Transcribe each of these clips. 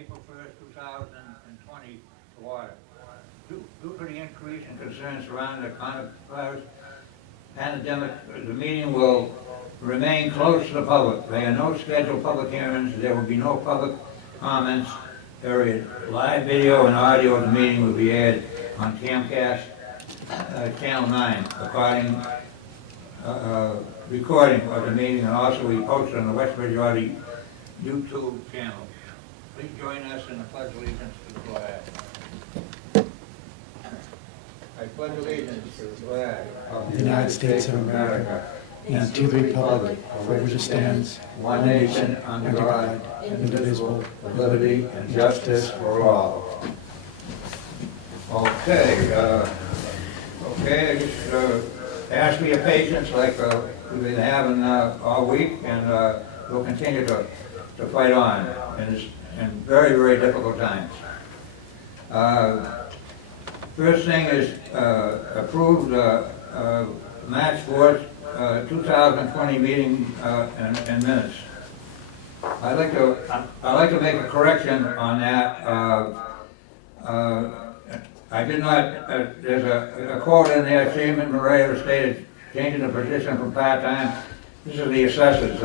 April 1st, 2020 to order. Due to the increase in concerns surrounding the coronavirus pandemic, the meeting will remain closed to the public. There are no scheduled public hearings. There will be no public comments, period. Live video and audio of the meeting will be aired on Camcast Channel 9, recording of the meeting, and also we posted on the West Bridgewater YouTube channel. Please join us in the pledge of allegiance to the flag. I pledge allegiance to the flag of the United States of America and to the republic for which it stands, one nation, under God, indivisible, with liberty and justice for all. Okay, I just ask for your patience like we've been having all week, and we'll continue to fight on in very, very difficult times. First thing is approved March 4th, 2020 meeting and minutes. I'd like to make a correction on that. I did not. There's a quote in there. Chairman Moreira stated changing the position from part-time. This is the assessors.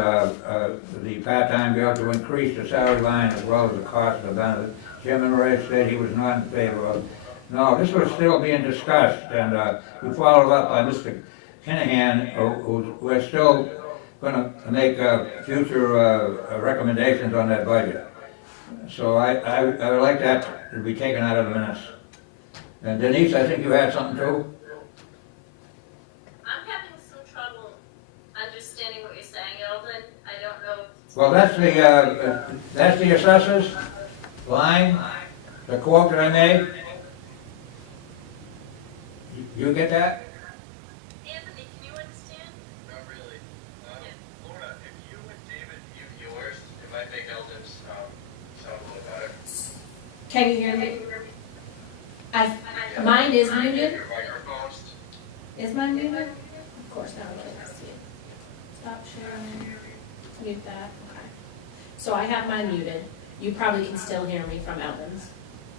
The part-time bill to increase the salary line as well as the cost of the benefit. Chairman Moreira said he was not in favor of. No, this was still being discussed, and we followed up by Mr. Kinahan, who we're still going to make future recommendations on that budget. So I would like that to be taken out of the minutes. And Denise, I think you had something too? I'm having some trouble understanding what you're saying, Eldon. I don't know. Well, that's the assessors line, the quote that I made. You get that? Anthony, can you understand? Not really. Laura, if you and David mute yours, it might make Eldon's sound a little better. Can you hear me? Mine is muted. Your microphones. Is mine muted? Of course, now we can't see it. Stop sharing. Mute that. Okay. So I have mine muted. You probably can still hear me from Eldon's.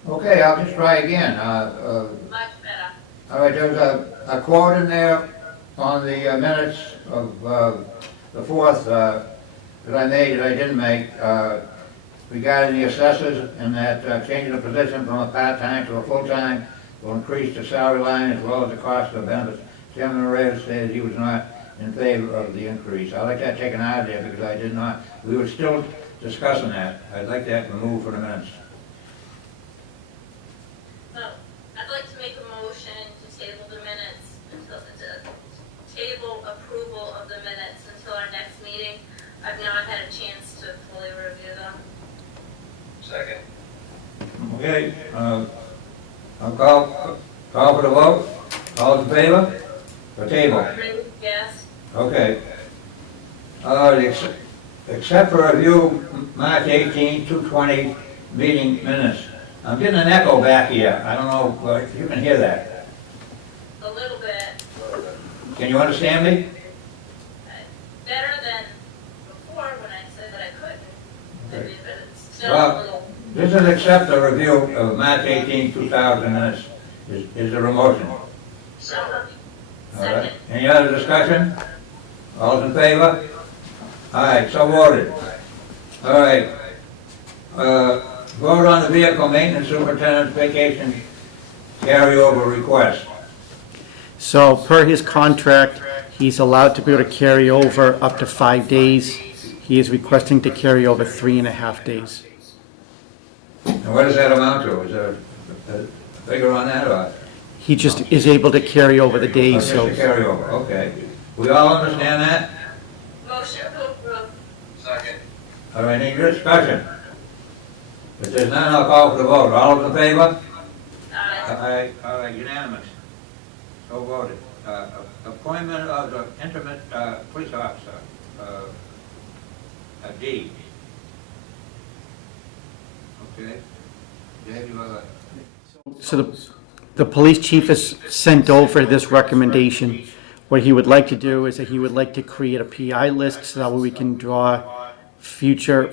Okay, I'll just try again. Much better. All right, there's a quote in there on the minutes of the 4th that I made that I didn't make regarding the assessors, and that changing the position from a part-time to a full-time will increase the salary line as well as the cost of benefits. Chairman Moreira said he was not in favor of the increase. I'd like that taken out of there because I did not. We were still discussing that. I'd like that removed from the minutes. So I'd like to make a motion to table the minutes until to table approval of the minutes until our next meeting. I've not had a chance to fully review them. Second. Okay, I'll call for the vote. All in favor? For table? Yes. Okay. Except for review March 18, 220 meeting minutes. I'm getting an echo back here. I don't know if you can hear that. A little bit. Can you understand me? Better than before when I said that I couldn't. Okay. But it's still a Well, little. this is except the review of March 18, 2000 minutes. Is there a motion? All right. Any other discussion? All in favor? All right, so voted. All right. Vote on the vehicle maintenance superintendent's vacation carryover request. So per his contract, he's allowed to be able to carry over up to 5 days. He is requesting to carry over 3.5 days. And what does that amount to? Is there a figure on that, or? He just is able to carry over the days, Just so a carryover, okay. We all understand that? Motion to approve. Second. All right, any discussion? If there's none, I'll call for the vote. All in favor? All right, unanimous. So voted. Appointment of the intimate police officer, a D. Okay. Dave, you have a... So the police chief has sent over this recommendation. What he would like to do is that he would like to create a PI list so that way we can draw future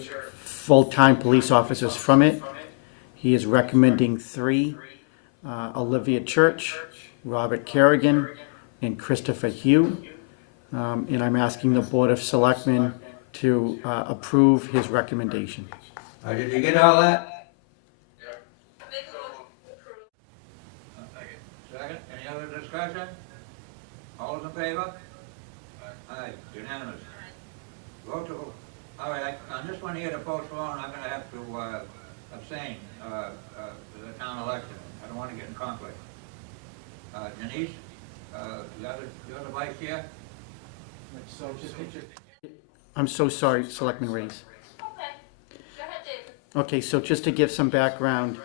full-time police officers from it. He is recommending 3, Olivia Church, Robert Kerrigan, and Christopher Hugh. And I'm asking the Board of Selectmen to approve his recommendation. Did you get all that? Yeah. Make a motion to approve. Second. Second, any other discussion? All those in favor? Aye, unanimous. Vote to, all right, on this one here to postpone, I'm gonna have to abstain, the town election. I don't wanna get in conflict. Denise, you're the vice chair? I'm so sorry, Selectman Reyes. Okay, go ahead, David. Okay, so just to give some background,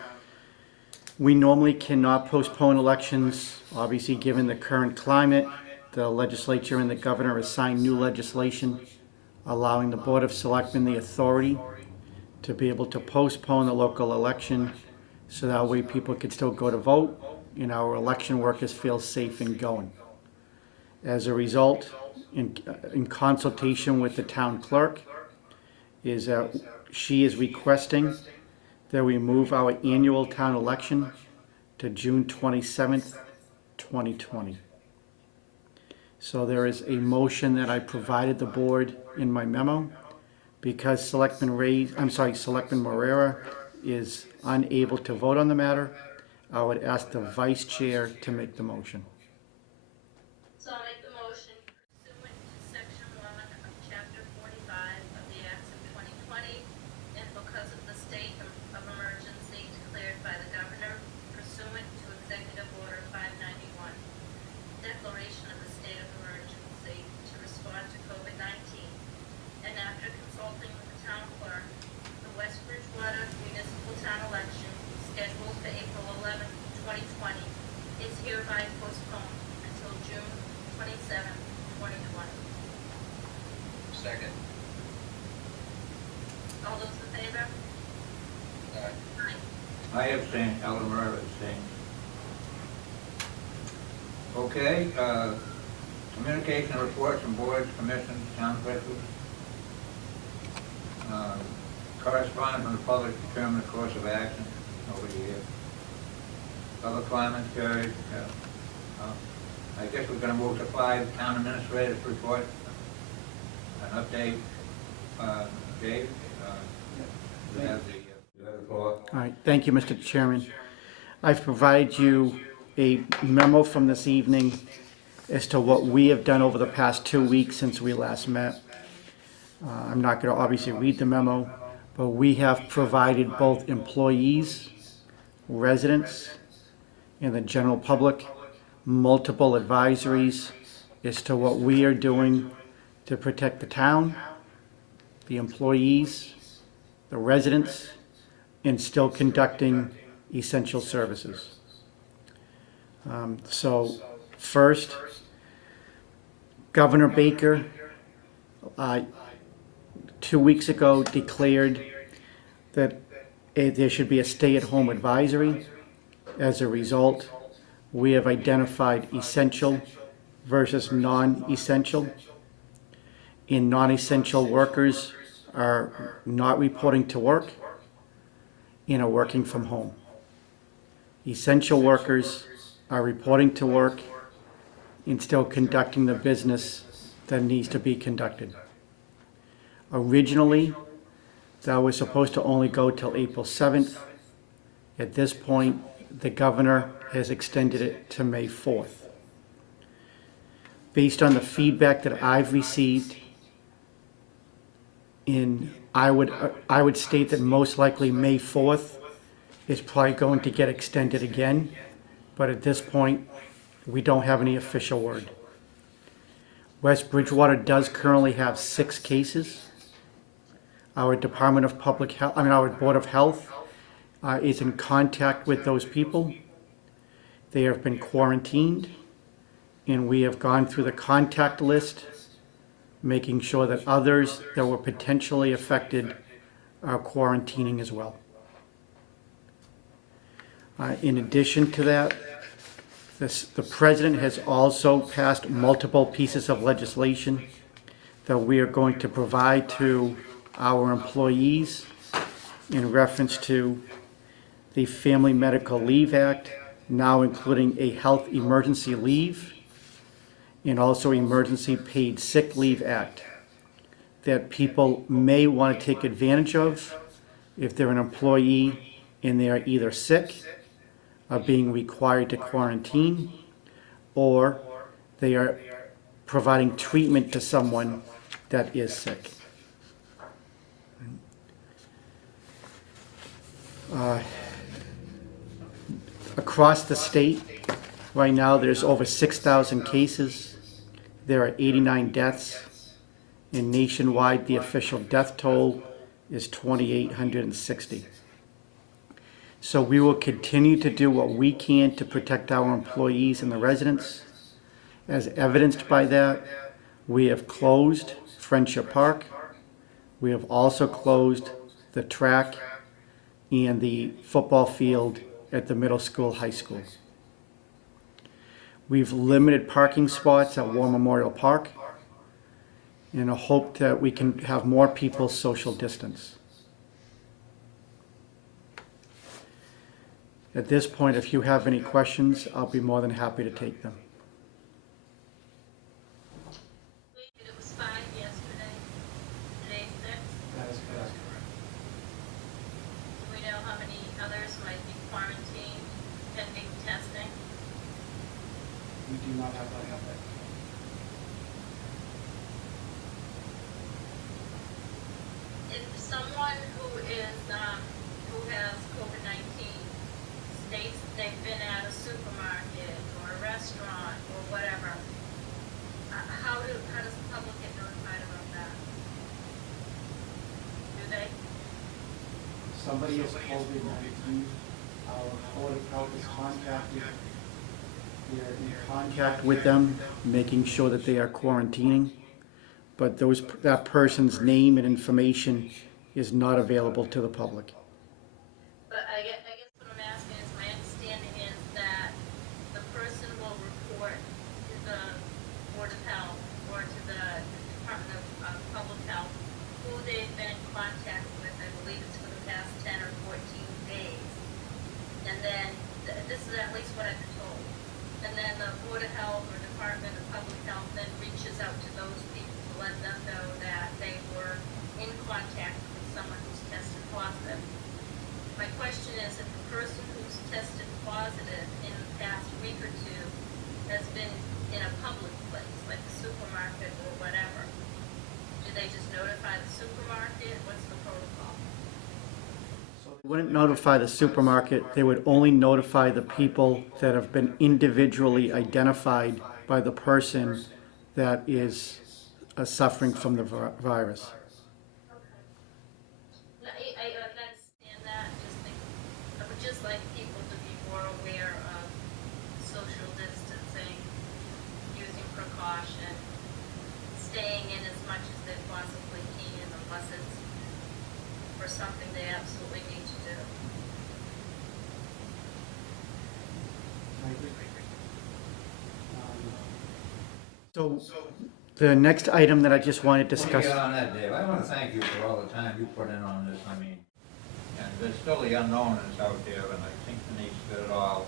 we normally cannot postpone elections. Obviously, given the current climate, the legislature and the governor has signed new legislation allowing the Board of Selectmen the authority to be able to postpone the local election so that way people could still go to vote and our election workers feel safe in going. As a result, in consultation with the town clerk, is that she is requesting that we move our annual town election to June 27th, 2020. So there is a motion that I provided the board in my memo. Because Selectman Moreira is unable to vote on the matter, I would ask the vice chair to make the motion. So I'll make the motion pursuant to section 1 of chapter 45 of the Acts of 2020, and because of the state of emergency declared by the governor pursuant to Executive Order 591, declaration of the state of emergency to respond to COVID-19, and after consulting with the town clerk, the West Bridgewater municipal town election scheduled for April 11th, 2020 is hereby postponed until June 27th, 2020. Second. All those in favor? Aye. Aye. I abstain, Ellen Moreira abstains. Okay, communication reports from boards, commissions, town officials. Correspondence from the public to determine the course of action over the year. Public comments carried, I guess we're gonna move to 5 town administrators report. An update, Dave, you have the floor. All right, thank you, Mr. Chairman. I've provided you a memo from this evening as to what we have done over the past 2 weeks since we last met. I'm not going to obviously read the memo, but we have provided both employees, residents, and the general public multiple advisories as to what we are doing to protect the town, the employees, the residents, and still conducting essential services. So first, Governor Baker 2 weeks ago declared that there should be a stay-at-home advisory. As a result, we have identified essential versus non-essential. And non-essential workers are not reporting to work and are working from home. Essential workers are reporting to work and still conducting the business that needs to be conducted. Originally, that was supposed to only go till April 7th. At this point, the governor has extended it to May 4th. Based on the feedback that I've received, I would state that most likely May 4th is probably going to get extended again, but at this point, we don't have any official word. West Bridgewater does currently have 6 cases. Our Department of Public Health, our Board of Health is in contact with those people. They have been quarantined, and we have gone through the contact list, making sure that others that were potentially affected are quarantining as well. In addition to that, the President has also passed multiple pieces of legislation that we are going to provide to our employees in reference to the Family Medical Leave Act, now including a health emergency leave and also Emergency Paid Sick Leave Act, that people may want to take advantage of if they're an employee and they are either sick, are being required to quarantine, or they are providing treatment to someone that is sick. Across the state, right now, there's over 6,000 cases. There are 89 deaths. And nationwide, the official death toll is 2,860. So we will continue to do what we can to protect our employees and the residents. As evidenced by that, we have closed Friendship Park. We have also closed the track and the football field at the middle school, high school. We've limited parking spots at War Memorial Park in a hope that we can have more people social distance. At this point, if you have any questions, I'll be more than happy to take them. It was 5 yesterday. Today's 6. That is correct. Do we know how many others might be quarantined pending testing? We do not have that. If someone who has COVID-19 states they've been at a supermarket or a restaurant or whatever, how does the public get notified about that? Do they? Somebody is COVID-19, our Board of Health is contacted. We are in contact with them, making sure that they are quarantining, but that person's name and information is not available to the public. But I guess what I'm asking is, my understanding is that the person will report to the Board of Health or to the Department of Public Health who they've been in contact with. I believe it's for the past 10 or 14 days. And then, this is at least what I've been told. And then the Board of Health or Department of Public Health then reaches out to those people to let them know that they were in contact with someone who's tested positive. My question is, if the person who's tested positive in the past week or two has been in a public place, like a supermarket or whatever, do they just notify the supermarket? What's the protocol? They wouldn't notify the supermarket, they would only notify the people that have been individually identified by the person that is suffering from the virus. I understand that. I would just like people to be more aware of social distancing, using precaution, staying in as much as they possibly can, unless it's for something they absolutely need to do. So the next item that I just want to Before discuss. you get on that, Dave, I want to thank you for all the time you put in on this. I mean, and there's still the unknown that's out there, and I think Denise did it all.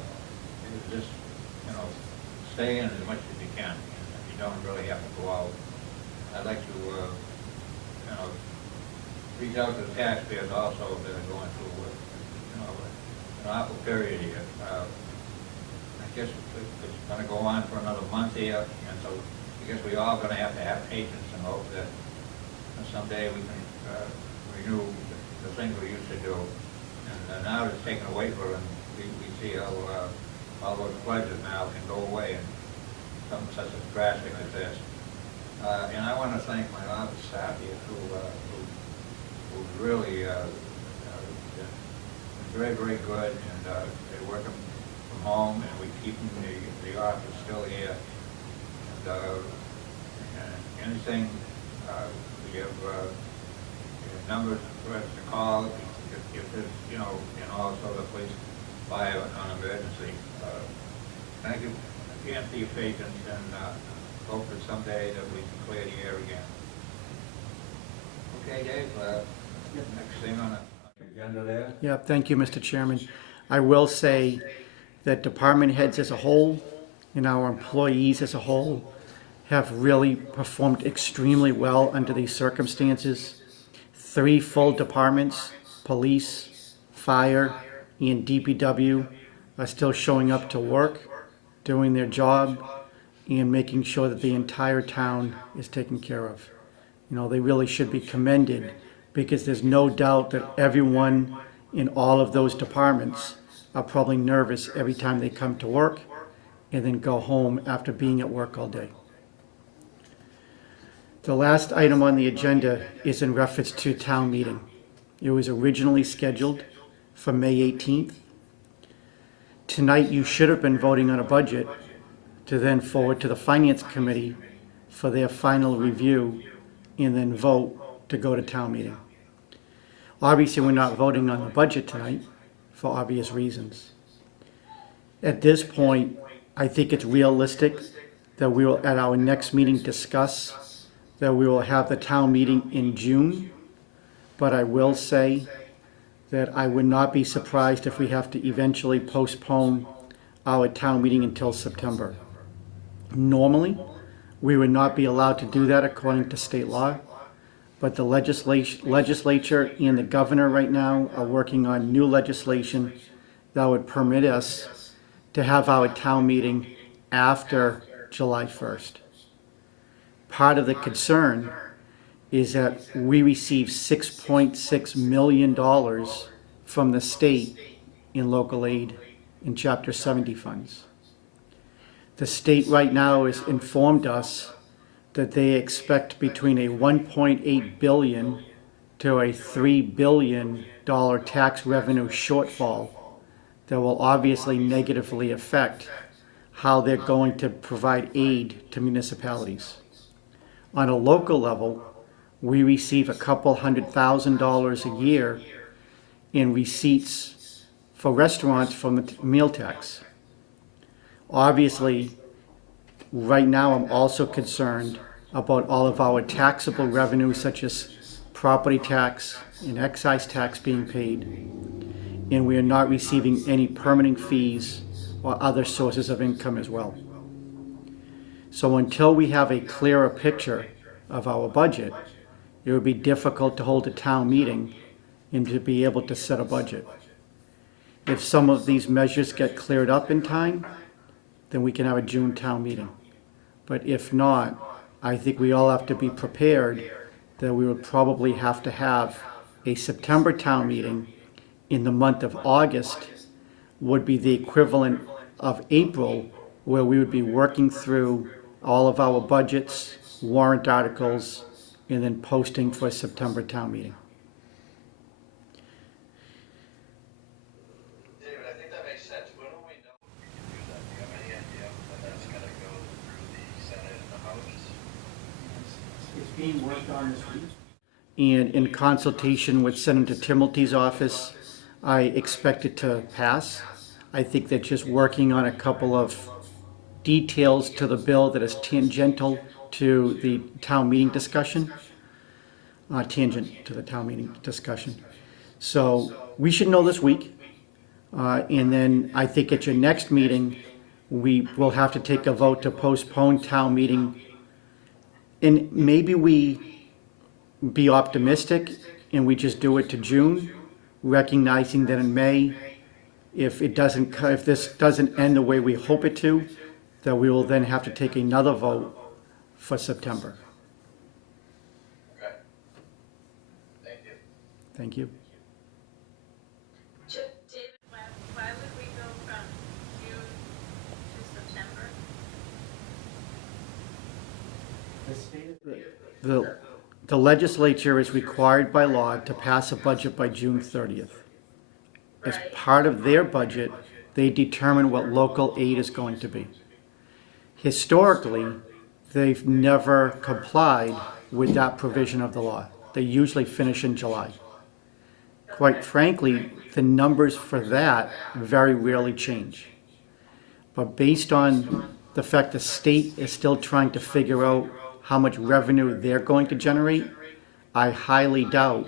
You just, stay in as much as you can. If you don't really have to go out. I'd like to, reach out to the taxpayers also that are going through, an awful period here. I guess it's going to go on for another month here, and so I guess we all going to have patience and hope that someday we can renew the things we used to do. And now it's taken away from us. We see how all those pledges now can go away and something such as drastic as this. And I want to thank my office staff here who really been very, very good, and they're working from home, and we keep the office still here. And anything, we have numbers for us to call if there's, and also the police fire on emergency. Thank you again for your patience, and hope that someday that we can clear the air again. Okay, Dave, next thing on the agenda there. Yeah, thank you, Mr. Chairman. I will say that department heads as a whole and our employees as a whole have really performed extremely well under these circumstances. 3 full departments, police, fire, and DPW, are still showing up to work, doing their job, and making sure that the entire town is taken care of. You know, they really should be commended, because there's no doubt that everyone in all of those departments are probably nervous every time they come to work and then go home after being at work all day. The last item on the agenda is in reference to town meeting. It was originally scheduled for May 18th. Tonight, you should have been voting on a budget to then forward to the Finance Committee for their final review and then vote to go to town meeting. Obviously, we're not voting on the budget tonight for obvious reasons. At this point, I think it's realistic that we will, at our next meeting, discuss that we will have the town meeting in June. But I will say that I would not be surprised if we have to eventually postpone our town meeting until September. Normally, we would not be allowed to do that according to state law, but the legislature and the governor right now are working on new legislation that would permit us to have our town meeting after July 1st. Part of the concern is that we receive $6.6 million from the state in local aid in Chapter 70 funds. The state right now has informed us that they expect between a $1.8 billion to a $3 billion tax revenue shortfall that will obviously negatively affect how they're going to provide aid to municipalities. On a local level, we receive a couple $100,000 a year in receipts for restaurants from the meal tax. Obviously, right now I'm also concerned about all of our taxable revenues such as property tax and excise tax being paid, and we are not receiving any permitting fees or other sources of income as well. So until we have a clearer picture of our budget, it would be difficult to hold a town meeting and to be able to set a budget. If some of these measures get cleared up in time, then we can have a June town meeting. But if not, I think we all have to be prepared that we would probably have to have a September town meeting in the month of August would be the equivalent of April, where we would be working through all of our budgets, warrant articles, and then posting for a September town meeting. David, I think that makes sense. When will we know we can do that? Do you have any idea when that's gonna go through the Senate and the House? It's being worked on this week. And in consultation with Senator Timilty's office, I expect it to pass. I think they're just working on a couple of details to the bill that is tangential to the town meeting discussion. Tangent to the town meeting discussion. So we should know this week. And then I think at your next meeting, we will have to take a vote to postpone town meeting. And maybe we be optimistic and we just do it to June, recognizing that in May, if this doesn't end the way we hope it to, that we will then have to take another vote for September. Okay. Thank you. Thank you. David, why would we go from June to September? The legislature is required by law to pass a budget by June 30th. As part of their budget, they determine what local aid is going to be. Historically, they've never complied with that provision of the law. They usually finish in July. Quite frankly, the numbers for that very rarely change. But based on the fact the state is still trying to figure out how much revenue they're going to generate, I highly doubt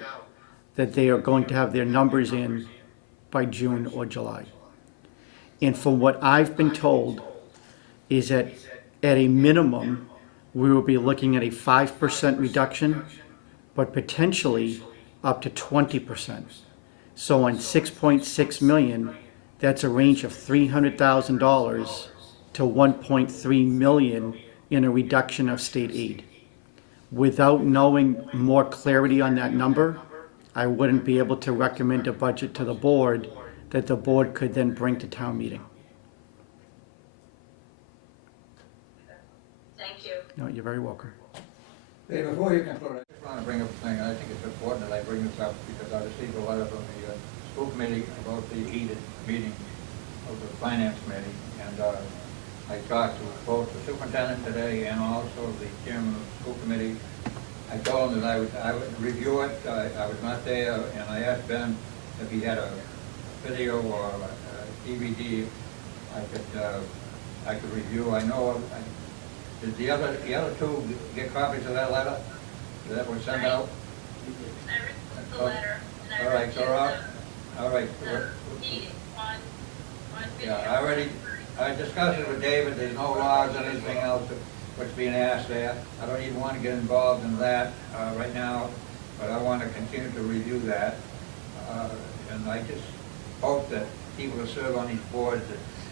that they are going to have their numbers in by June or July. And from what I've been told is that at a minimum, we will be looking at a 5% reduction, but potentially up to 20%. So on 6.6 million, that's a range of $300,000 to 1.3 million in a reduction of state aid. Without knowing more clarity on that number, I wouldn't be able to recommend a budget to the board that the board could then bring to town meeting. Thank you. No, you're very welcome. Hey, before you conclude, I just want to bring up a thing, and I think it's important that I bring this up because I received a letter from the school committee about the heated meeting of the finance committee, and I talked to both the superintendent today and also the chairman of the school committee. I told him that I would review it. I was not there, and I asked Ben if he had a video or a DVD I could review. I know. Did the other two get copies of that letter that was sent out? I received the letter, and I All right, reviewed all right. the meeting on video. Yeah, I discussed it with David. There's no laws or anything else of what's being asked there. I don't even want to get involved in that right now, but I want to continue to review that. And I just hope that people who serve on these boards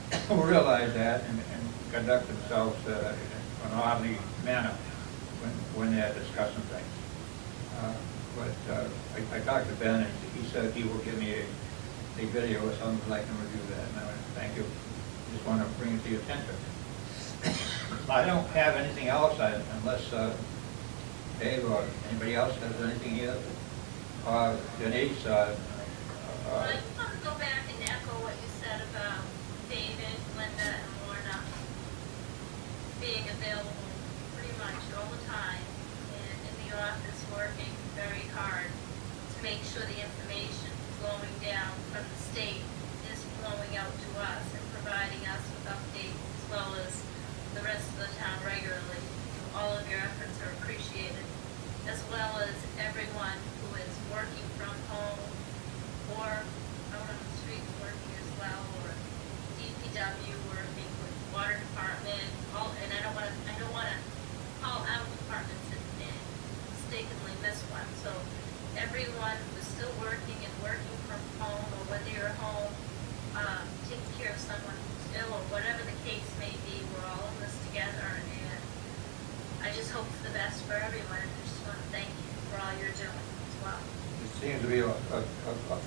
that will realize that and conduct themselves in an orderly manner when they're discussing things. I talked to Ben, and he said he will give me a video or something so I can review that. And I went, thank you. Just want to bring it to your attention. I don't have anything else unless Dave or anybody else has anything here. Denise. Well, I just want to go back and echo what you said about David, Linda, and Lorna being available pretty much all the time and in the office working very hard to make sure the information flowing down from the state is flowing out to us and providing us with updates as well as the rest of the town regularly. All of your efforts are appreciated, as well as everyone who is working from home or out on the streets working as well, or DPW working with water department, and I don't want to call out departments and mistakenly miss one. So everyone who's still working and working from home, or whether you're home taking care of someone who's ill, or whatever the case may be, we're all in this together, and I just hope for the best for everyone. And I just want to thank you for all you're doing as well. It seems to be a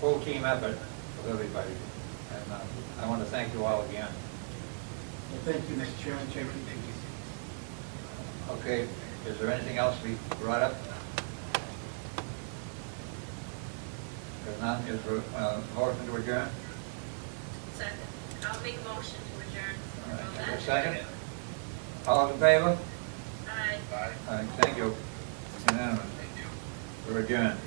full team effort of everybody. And I want to thank you all again. Well, thank you, Mr. Chairman. Thank you. Okay, is there anything else to be brought up? If not, is there a motion to adjourn? Second, I'll make a motion to adjourn. All right, is there a second? All in favor? Aye. All right, thank you. Unanimous. We're adjourned.